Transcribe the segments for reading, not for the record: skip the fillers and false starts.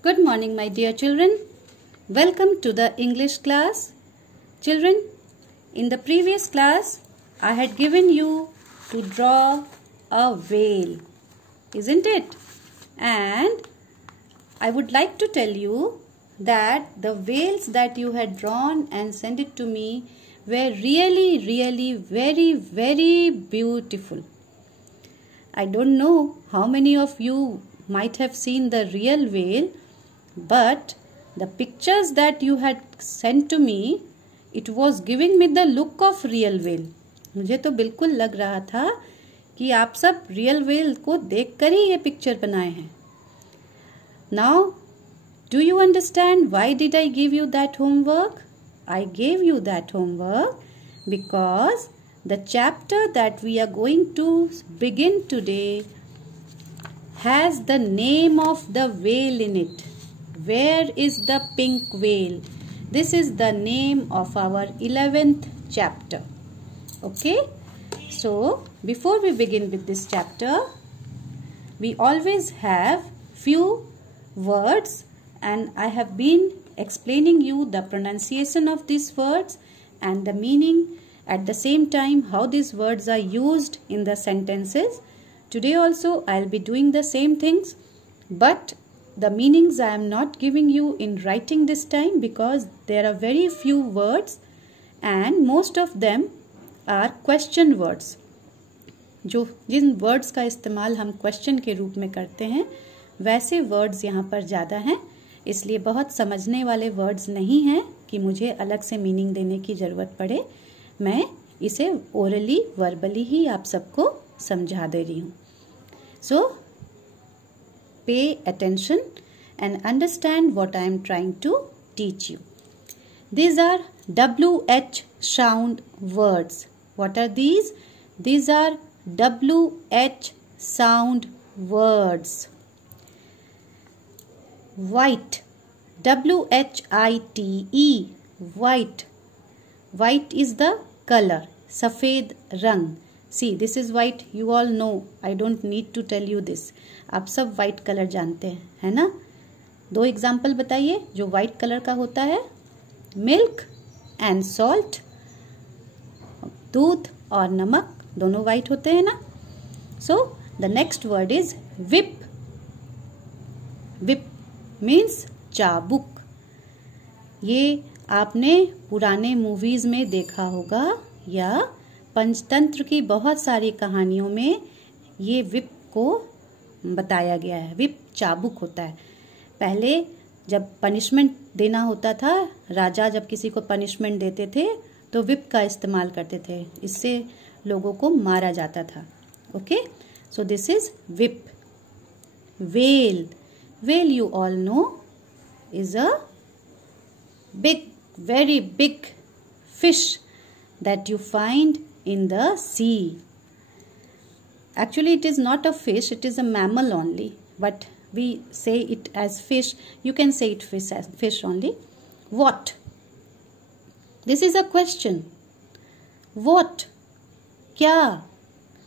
Good morning, my dear children. Welcome to the English class. Children, in the previous class, I had given you to draw a whale, isn't it? And I would like to tell you that the whales that you had drawn and sent it to me were really very beautiful. I don't know how many of you might have seen the real whale, but the pictures that you had sent to me, it was giving me the look of real whale. मुझे तो बिल्कुल लग रहा था कि आप सब real whale को देखकर ही ये पिक्चर बनाए हैं. Now, do you understand why did I give you that homework? I gave you that homework because the chapter that we are going to begin today has the name of the whale in it. Where is the pink whale? This is the name of our 11th chapter. Okay? So, before we begin with this chapter, we always have few words and I have been explaining you the pronunciation of these words and the meaning, at the same time how these words are used in the sentences. Today also I will be doing the same things, but the meanings I am not giving you in writing this time because there are very few words and most of them are question words. Jin words का इस्तेमाल हम question के रूप में करते हैं वैसे words यहाँ पर ज़्यादा हैं, इसलिए बहुत समझने वाले words नहीं हैं कि मुझे अलग से meaning देने की ज़रूरत पड़े. मैं इसे orally, verbally ही आप सबको समझा दे रही हूँ. So, pay attention and understand what I am trying to teach you. These are WH sound words. What are these? These are WH sound words. White. WHITE. White. White is the color. सफ़ेद रंग. See, this is white. You all know. I don't need to tell you this. आप सब white color जानते हैं, है ना? 2 example बताइए जो white color का होता है. Milk and salt. दूध और नमक दोनों white होते हैं ना? So, the next word is whip. Whip means चाबुक. ये आपने पुराने मूवीज में देखा होगा या पंचतंत्र की बहुत सारी कहानियों में ये whip को बताया गया है. whip चाबुक होता है. पहले जब पनिशमेंट देना होता था, राजा जब किसी को पनिशमेंट देते थे तो whip का इस्तेमाल करते थे. इससे लोगों को मारा जाता था. Okay, so this is whip. Whale. Whale you all know is a big, very big fish that you find in the sea. Actually, it is not a fish, it is a mammal only. But we say it as fish. You can say it as fish only. What? This is a question. What? क्या?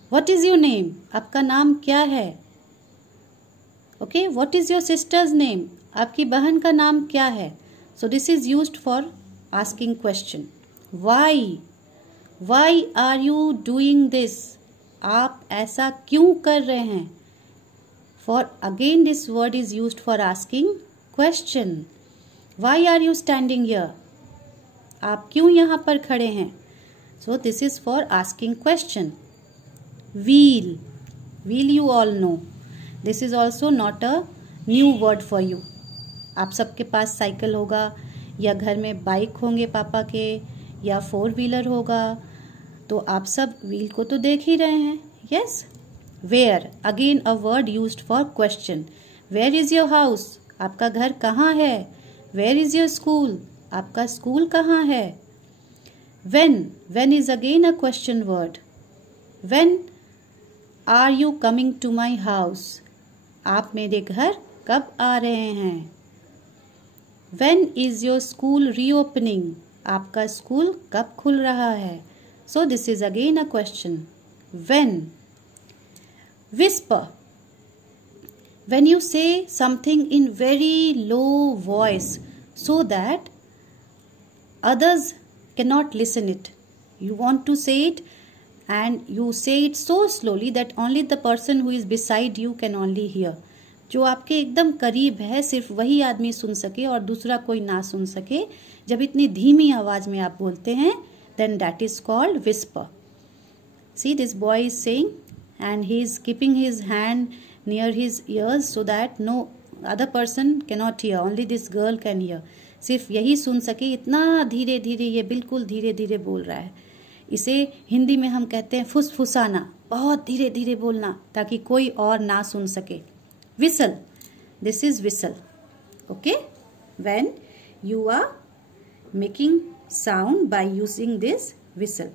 What is your name? आपका नाम क्या है? Okay, what is your sister's name? आपकी बहन का नाम क्या है? So this is used for asking question. Why? Why are you doing this? आप ऐसा क्यों कर रहे हैं? For again this word is used for asking question. Why are you standing here? आप क्यों यहाँ पर खड़े हैं? So this is for asking question. Wheel. Wheel you all know. This is also not a new word for you. आप सबके पास cycle होगा या घर में बाइक होंगे पापा के या 4 व्हीलर होगा, तो आप सब व्हील को तो देख ही रहे हैं. Yes. Where. Again a word used for question. Where is your house? आपका घर कहाँ है? Where is your school? आपका स्कूल कहाँ है? When. When is again a question word. When are you coming to my house? आप मेरे घर कब आ रहे हैं? When is your school reopening? आपका स्कूल कब खुल रहा है? So this is again a question. When. Whisper. when you say something in very low voice so that others cannot listen it. You want to say it and you say it so slowly that only the person who is beside you can only hear. जो आपके एकदम करीब है सिर्फ वही आदमी सुन सके और दूसरा कोई ना सुन सके, जब इतनी धीमी आवाज में आप बोलते हैं, then that is called whisper. See, this boy is saying and he is keeping his hand near his ears so that no other person cannot hear, only this girl can hear. सिर्फ यही सुन सके, इतना धीरे धीरे, ये बिल्कुल धीरे धीरे बोल रहा है. इसे हिंदी में हम कहते हैं फुसफुसाना, बहुत धीरे धीरे बोलना ताकि कोई और ना सुन सके. Whistle, this is whistle. Okay, when you are making sound by using this whistle.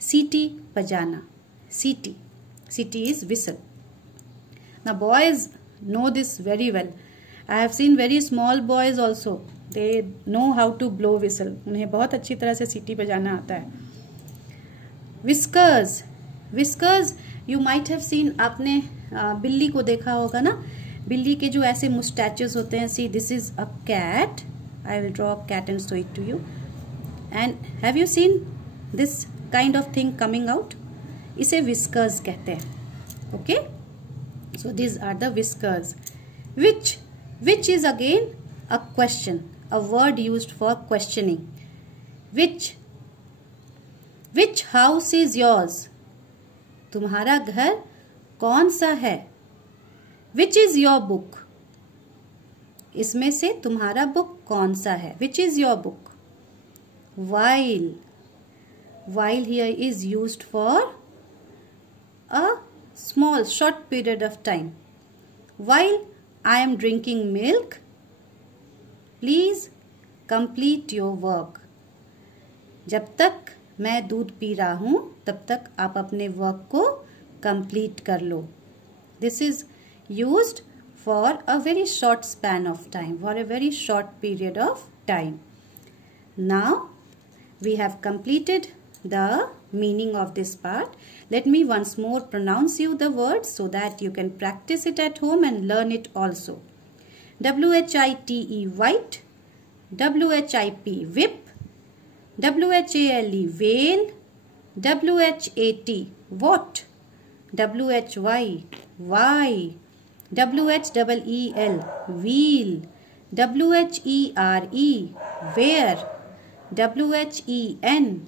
सीटी बजाना, सीटी, सीटी is whistle. Now boys know this very well. I have seen very small boys also. They know how to blow whistle. उन्हें बहुत अच्छी तरह से सीटी बजाना आता है. Whiskers, whiskers you might have seen. आपने बिल्ली को देखा होगा ना, बिल्ली के जो ऐसे मुस्टैचेस होते हैं. See, this is a cat. I will draw a cat and show it to you. And have you seen this kind of thing coming out? इसे whiskers कहते हैं. Okay, so these are the whiskers. Which is again a question, a word used for questioning. Which house is yours? तुम्हारा घर कौन सा है? Which is your book? इसमें से तुम्हारा बुक कौन सा है? Which is your book? While here is used for a small short period of time. While I am drinking milk, please complete your work. जब तक मैं दूध पी रहा हूं तब तक आप अपने वर्क को कंप्लीट कर लो. This is used for a very short span of time, for a very short period of time. Now we have completed the meaning of this part. Let me once more pronounce you the words so that you can practice it at home and learn it also. WHITE, white. WHIP, whip. WHALE, whale. WHAT, what. WHY, why. WHEEL, wheel. WHERE, where. WHEN,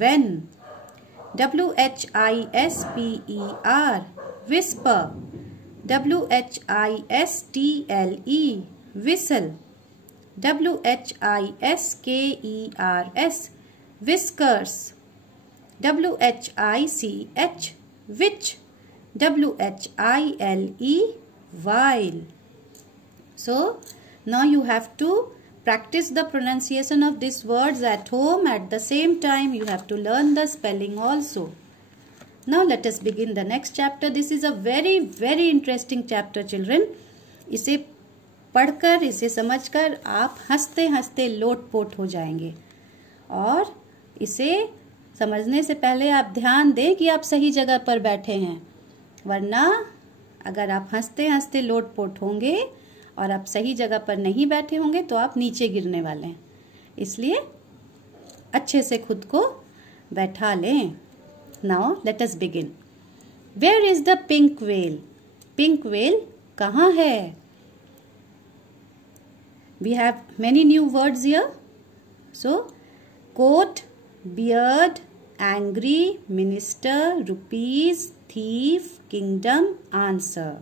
when. WHISPER, whisper. WHISTLE, whistle. WHISKERS, whiskers. WHICH, which. WHILE, while. So now you have to practice the pronunciation of these words at home. At the same time you have to learn the spelling also. Now let us begin the next chapter. This is a very very interesting chapter, children. इसे पढ़कर, इसे समझकर आप हंसते हंसते लोटपोट हो जाएंगे. और इसे समझने से पहले आप ध्यान दें कि आप सही जगह पर बैठे हैं, वरना अगर आप हंसते हंसते लोटपोट होंगे और आप सही जगह पर नहीं बैठे होंगे तो आप नीचे गिरने वाले हैं. इसलिए अच्छे से खुद को बैठा लें. Now let us begin. Where is the pink whale? Pink whale कहाँ है? We have many new words here. So coat, beard, angry, minister, rupees, thief, kingdom, answer.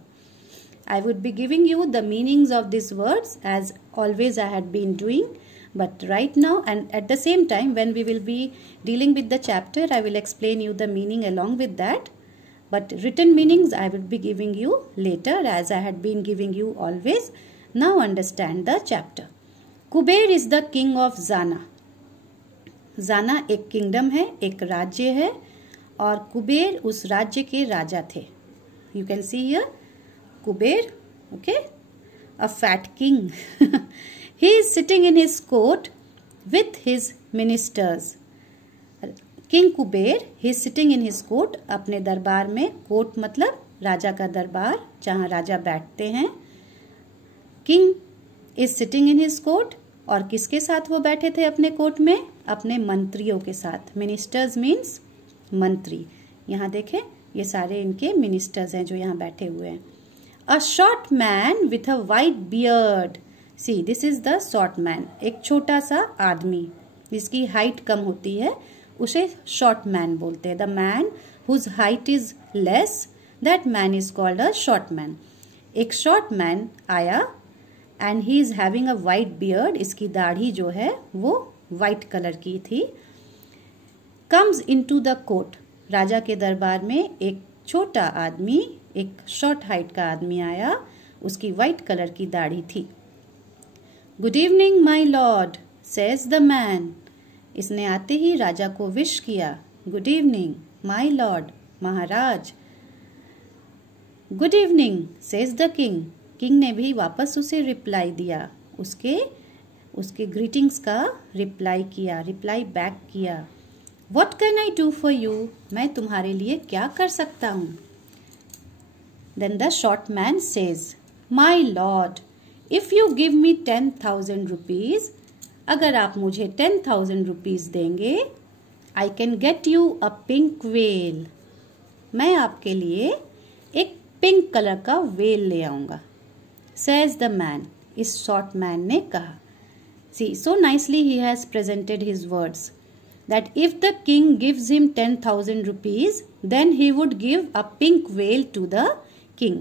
I would be giving you the meanings of these words as always I had been doing, but right now and at the same time when we will be dealing with the chapter, I will explain you the meaning along with that, but written meanings I will be giving you later as I had been giving you always. Now understand the chapter. Kuber is the king of Zana. Zana एक kingdom है, एक राज्य है, और कुबेर उस राज्य के राजा थे. You can see here Kuber, okay, a fat king. He is sitting in his court with his ministers. King Kuber, he is sitting in his court, अपने दरबार में. कोर्ट मतलब राजा का दरबार, जहाँ राजा बैठते हैं. King is sitting in his court, और किसके साथ वो बैठे थे अपने कोर्ट में? अपने मंत्रियों के साथ। मिनिस्टर्स मीन्स मंत्री। यहाँ देखें, ये सारे इनके मिनिस्टर्स हैं जो यहाँ बैठे हुए हैं। अ short man with a white beard, see this is the short man. एक छोटा सा आदमी जिसकी हाइट कम होती है उसे शॉर्ट मैन बोलते हैं। The man whose height is less, that man is called a short man. एक शॉर्ट मैन आया and he is having a white beard, इसकी दाढ़ी जो है वो वाइट कलर की थी। कम्स इनटू द कोर्ट, राजा के दरबार में एक छोटा आदमी, एक शॉर्ट हाइट का आदमी आया, उसकी वाइट कलर की दाढ़ी थी। Good evening my lord, says the man. इसने आते ही राजा को विश किया, good evening my lord, Maharaj. Good evening says the king, king ने भी वापस उसे रिप्लाई दिया, उसके ग्रीटिंग्स का रिप्लाई किया, रिप्लाई बैक किया। What can I do for you? मैं तुम्हारे लिए क्या कर सकता हूँ? Then the short man says, My lord, if you give me 10,000 rupees, अगर आप मुझे 10,000 rupees देंगे, I can get you a pink whale. मैं आपके लिए एक पिंक कलर का वेल ले आऊंगा। Says the man, इस short man ने कहा। See, so nicely he has presented his words. That if the king gives him 10,000 rupees, then he would give a pink whale to the king.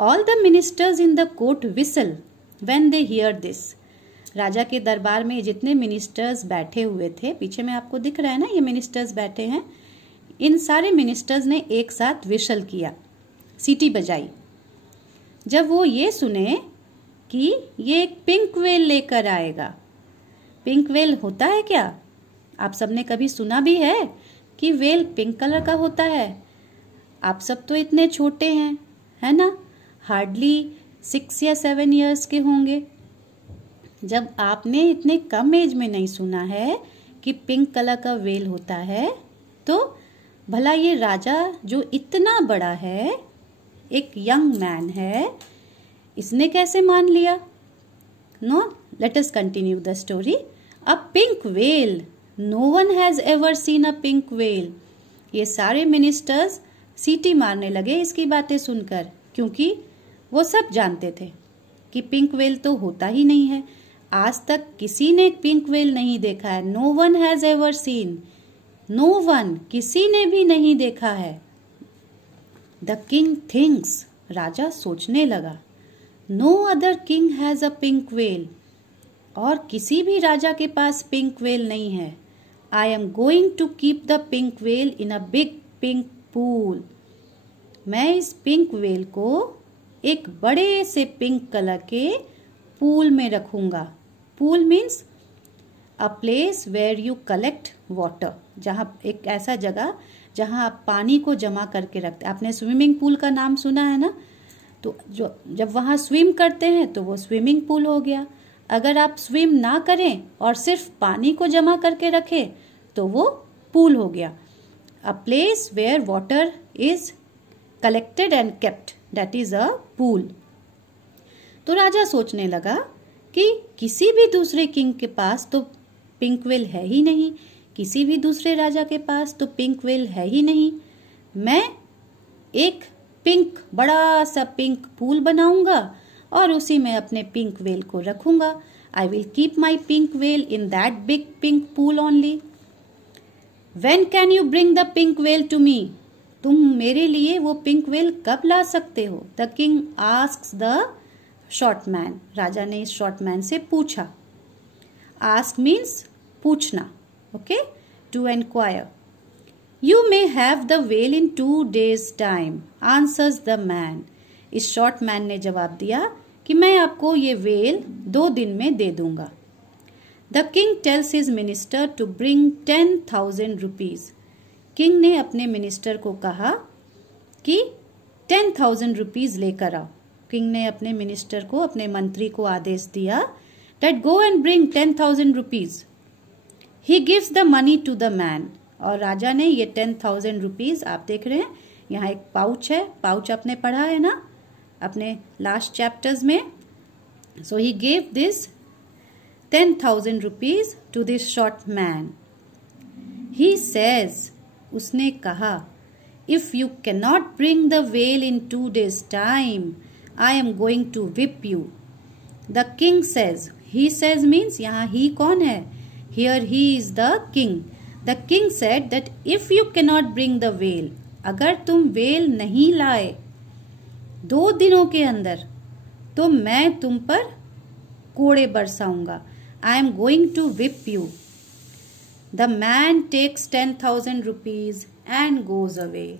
All the ministers in the court whistle when they hear this. राजा के दरबार में जितने ministers बैठे हुए थे, पीछे में आपको दिख रहा है ना, ये मिनिस्टर्स बैठे हैं, इन सारे मिनिस्टर्स ने एक साथ विशल किया, सीटी बजाई। जब वो ये सुने कि ये एक पिंक वेल लेकर आएगा। पिंक वेल होता है क्या? आप सबने कभी सुना भी है कि वेल पिंक कलर का होता है? आप सब तो इतने छोटे हैं, है ना, हार्डली 6 या 7 इयर्स के होंगे। जब आपने इतने कम एज में नहीं सुना है कि पिंक कलर का वेल होता है, तो भला ये राजा जो इतना बड़ा है, एक यंग मैन है, इसने कैसे मान लिया? No, let us continue the story. A pink whale, no one has ever seen a pink whale. ये सारे मिनिस्टर्स सीटी मारने लगे इसकी बातें सुनकर, क्योंकि वो सब जानते थे कि पिंक वेल तो होता ही नहीं है। आज तक किसी ने पिंक वेल नहीं देखा है। No one has ever seen, no one, किसी ने भी नहीं देखा है। द किंग थिंक्स, राजा सोचने लगा, no other king has a pink whale, और किसी भी राजा के पास पिंक वेल नहीं है। I am going to keep the pink whale in a big pink pool. मैं इस पिंक वेल को एक बड़े से पिंक कलर के पूल में रखूंगा। Pool means a place where you collect water, जहाँ एक ऐसा जगह जहाँ आप पानी को जमा करके रखते। आपने स्विमिंग पूल का नाम सुना है ना, तो जो जब वहाँ स्विम करते हैं तो वो स्विमिंग पूल हो गया। अगर आप स्विम ना करें और सिर्फ पानी को जमा करके रखें तो वो पूल हो गया। A place where water is collected and kept, that is a pool. तो राजा सोचने लगा कि किसी भी दूसरे किंग के पास तो पिंक वेल है ही नहीं, किसी भी दूसरे राजा के पास तो पिंक वेल है ही नहीं। मैं एक पिंक, बड़ा सा पिंक पूल बनाऊंगा और उसी में अपने पिंक वेल को रखूंगा। I will keep my pink whale in that big pink pool only. When can you bring the pink whale to me? तुम मेरे लिए वो पिंक वेल कब ला सकते हो? The king asks the short man, राजा ने इस शॉर्ट मैन से पूछा। आस्क मीन्स पूछना, okay, to enquire. You may have the whale in 2 days time, answers the man. इस शॉर्ट मैन ने जवाब दिया कि मैं आपको ये वेल 2 दिन में दे दूंगा। The king tells his minister to bring 10,000 rupees. King ने अपने मिनिस्टर को कहा कि 10,000 rupees लेकर आओ। किंग ने अपने मिनिस्टर को, अपने मंत्री को आदेश दिया that go and bring 10,000 rupees. He gives the money to the man. और राजा ने ये 10,000 रुपीज, आप देख रहे हैं यहाँ एक पाउच है, पाउच आपने पढ़ा है ना अपने लास्ट चैप्टर्स में, So he gave this 10,000 rupees to this short man. He says, उसने कहा, if you cannot bring the veil in 2 days' time, I am going to whip you. The king says, he says means यहाँ he कौन है? Here he is the king. The king said that if you cannot bring the veil, अगर तुम well नहीं लाए 2 दिनों के अंदर, तो मैं तुम पर कोड़े बरसाऊंगा. I am going to whip you. The man takes 10,000 rupees and goes away.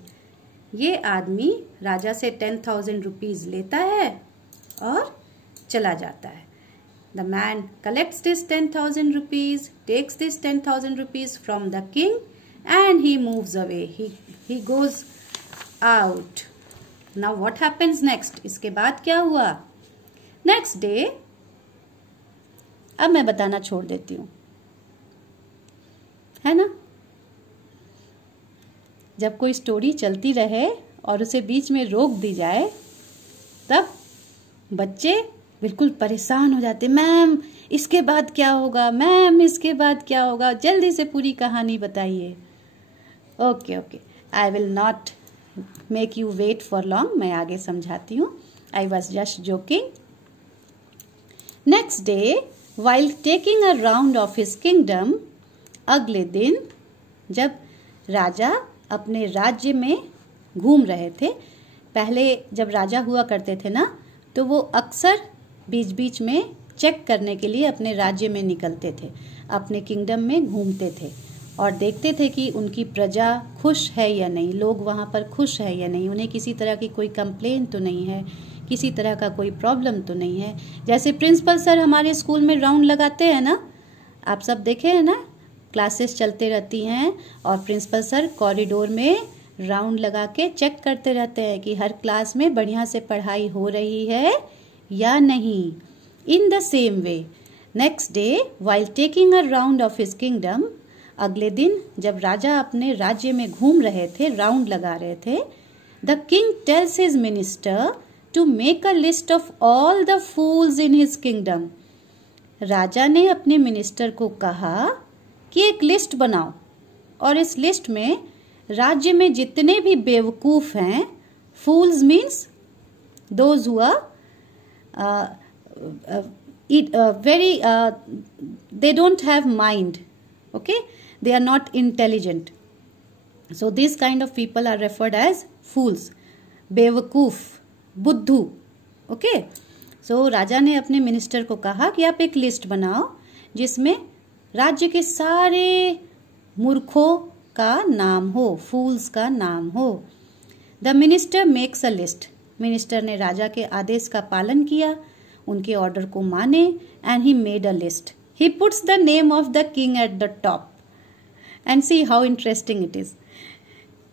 ये आदमी राजा से 10,000 rupees लेता है और चला जाता है. The man collects this 10,000 rupees, takes this 10,000 rupees from the king and he moves away. He goes out. Now what happens next? इसके बाद क्या हुआ? Next day, अब मैं बताना छोड़ देती हूँ, है ना. जब कोई स्टोरी चलती रहे और उसे बीच में रोक दी जाए, तब बच्चे बिल्कुल परेशान हो जाते. मैम इसके बाद क्या होगा, मैम इसके बाद क्या होगा, जल्दी से पूरी कहानी बताइए. Okay, I will not make you wait for long. मैं आगे समझाती हूँ. I was just joking. Next day, while taking a round of his kingdom, अगले दिन जब राजा अपने राज्य में घूम रहे थे, पहले जब राजा हुआ करते थे ना, तो वो अक्सर बीच बीच में चेक करने के लिए अपने राज्य में निकलते थे, अपने किंगडम में घूमते थे और देखते थे कि उनकी प्रजा खुश है या नहीं, लोग वहाँ पर खुश है या नहीं, उन्हें किसी तरह की कोई कंप्लेन तो नहीं है, किसी तरह का कोई प्रॉब्लम तो नहीं है. जैसे प्रिंसिपल सर हमारे स्कूल में राउंड लगाते हैं ना, आप सब देखे हैं ना, क्लासेस चलते रहती हैं और प्रिंसिपल सर कॉरिडोर में राउंड लगा के चेक करते रहते हैं कि हर क्लास में बढ़िया से पढ़ाई हो रही है या नहीं. In the same way, next day while taking a round of his kingdom, अगले दिन जब राजा अपने राज्य में घूम रहे थे, राउंड लगा रहे थे, the king tales his minister to make a list of all the fools in his kingdom. राजा ने अपने मिनिस्टर को कहा कि एक लिस्ट बनाओ और इस लिस्ट में राज्य में जितने भी बेवकूफ हैं, fools means those who are they don't have mind, okay, they are not intelligent, so these kind of people are referred as fools, बेवकूफ, बुद्धू. ओके, सो राजा ने अपने मिनिस्टर को कहा कि आप एक लिस्ट बनाओ जिसमें राज्य के सारे मूर्खों का नाम हो, फूल्स का नाम हो. The minister makes a list. Minister ने राजा के आदेश का पालन किया, उनके ऑर्डर को माने, and he made a list. He puts the name of the king at the top and see how interesting it is.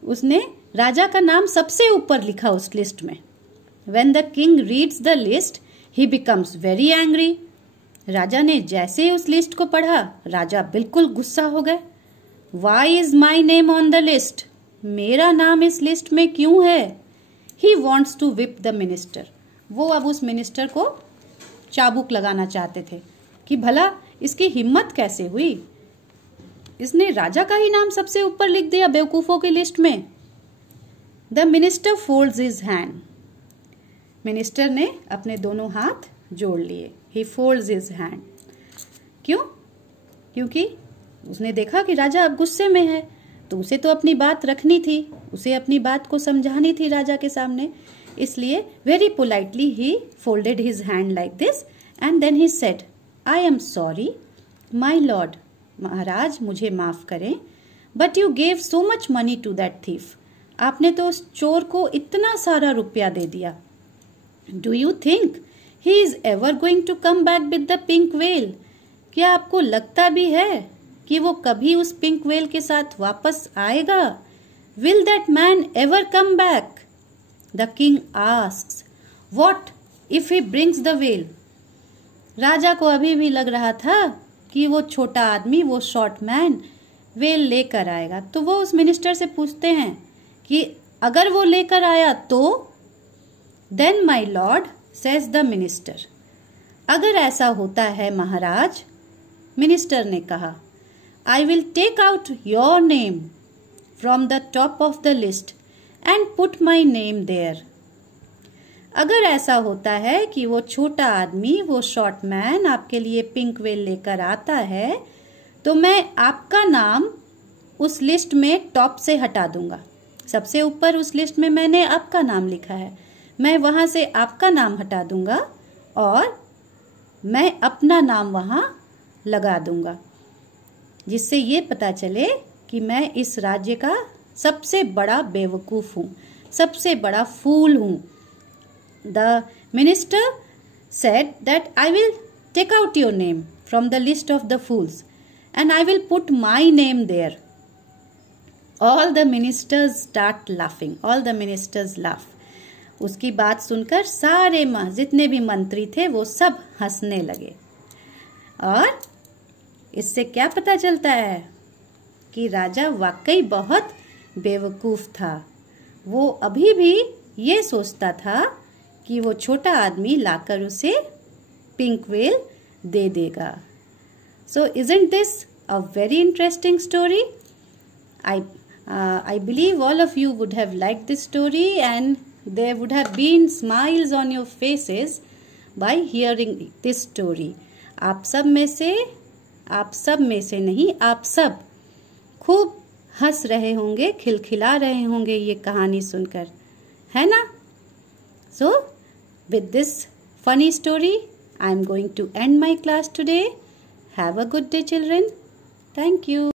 उसने राजा का नाम सबसे ऊपर लिखा उस लिस्ट में. When the king reads the list, he becomes very angry. राजा ने जैसे उस लिस्ट को पढ़ा, राजा बिल्कुल गुस्सा हो गए. Why is my name on the list? मेरा नाम इस लिस्ट में क्यों है? He wants to whip the minister. वो अब उस मिनिस्टर को चाबुक लगाना चाहते थे कि भला इसकी हिम्मत कैसे हुई, इसने राजा का ही नाम सबसे ऊपर लिख दिया बेवकूफों की लिस्ट में. The minister folds his hand. Minister ने अपने दोनों हाथ जोड़ लिए. He folds his hand. क्यों? क्योंकि उसने देखा कि राजा अब गुस्से में है, तो उसे तो अपनी बात रखनी थी, उसे अपनी बात को समझानी थी राजा के सामने. इसलिए very politely he folded his hand like this and then he said, I am sorry, my lord. महाराज मुझे माफ करें, but you gave so much money to that thief. आपने तो उस चोर को इतना सारा रुपया दे दिया. Do you think he is ever going to come back with the pink veil? क्या आपको लगता भी है कि वो कभी उस पिंक वेल के साथ वापस आएगा? Will that man ever come back? The king asks. What if he brings the veil? राजा को अभी भी लग रहा था कि वो छोटा आदमी, वो शॉर्ट मैन वेल लेकर आएगा. तो वो उस मिनिस्टर से पूछते हैं कि अगर वो लेकर आया तो? Then my lord, says the minister, अगर ऐसा होता है महाराज, मिनिस्टर ने कहा, I will take out your name from the top of the list and put my name there. अगर ऐसा होता है कि वो छोटा आदमी, वो शॉर्ट मैन आपके लिए पिंक वेल लेकर आता है, तो मैं आपका नाम उस लिस्ट में टॉप से हटा दूंगा। सबसे ऊपर उस लिस्ट में मैंने आपका नाम लिखा है, मैं वहां से आपका नाम हटा दूंगा और मैं अपना नाम वहां लगा दूंगा, जिससे ये पता चले कि मैं इस राज्य का सबसे बड़ा बेवकूफ हूं, सबसे बड़ा फूल हूं। The minister said that I will take out your name from the list of the fools and I will put my name there. All the ministers start laughing. All the ministers laugh. उसकी बात सुनकर सारे जितने भी मंत्री थे वो सब हंसने लगे। और इससे क्या पता चलता है कि राजा वाकई बहुत बेवकूफ था। वो अभी भी ये सोचता था कि वो छोटा आदमी लाकर उसे पिंक वेल दे देगा। So isn't this a very interesting story? I believe all of you would have liked this story and there would have been smiles on your faces by hearing this story. आप सब में से नहीं, आप सब खूब हंस रहे होंगे, खिलखिला रहे होंगे ये कहानी सुनकर, है ना? So with this funny story, I am going to end my class today. Have a good day, children. Thank you.